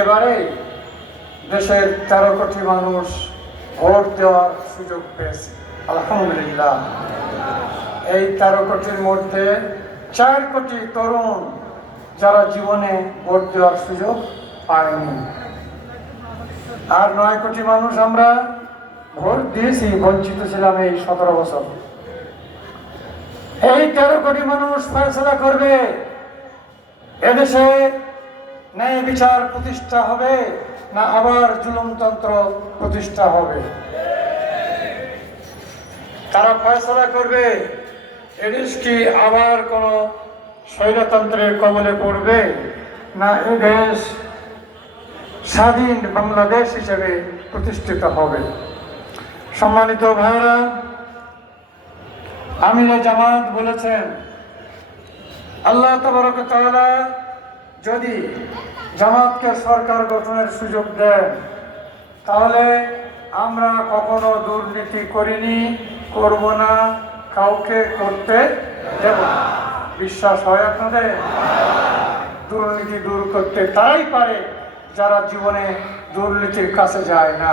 এবারে দেশের 13 কোটি মানুষ ভোট দেওয়ার সুযোগ পেয়েছে, আলহামদুলিল্লাহ। এই 13 কোটির মধ্যে 4 কোটি তরুণ যারা জীবনে ভোট দেওয়ার সুযোগ পায়নি, আর 9 কোটি মানুষ আমরা ভোট দিয়েছি, বঞ্চিত ছিলাম এই 17 বছর। এই 13 কোটি মানুষ ফয়সালা করবে এদেশে ন্যায় বিচার প্রতিষ্ঠা হবে না আবার জুলুমতন্ত্র প্রতিষ্ঠা হবে। তারা ফয়সালা করবে এদেশ কি আবার কোন স্বৈরতন্ত্রের কবলে পড়বে না এদেশ স্বাধীন বাংলাদেশ হিসেবে প্রতিষ্ঠিত হবে। সম্মানিত ভাইরা, আমিরে জামাত বলেছেন, আল্লাহ তাবারক ওয়া তাআলা যদি জামাতকে সরকার গঠনের সুযোগ দেন তাহলে আমরা কখনো দুর্নীতি করিনি, করব না, কাউকে করতে দেব না। বিশ্বাস হয় আপনাদের? দুর্নীতি দূর করতে তারাই পারে যারা জীবনে দুর্নীতির কাছে যায় না।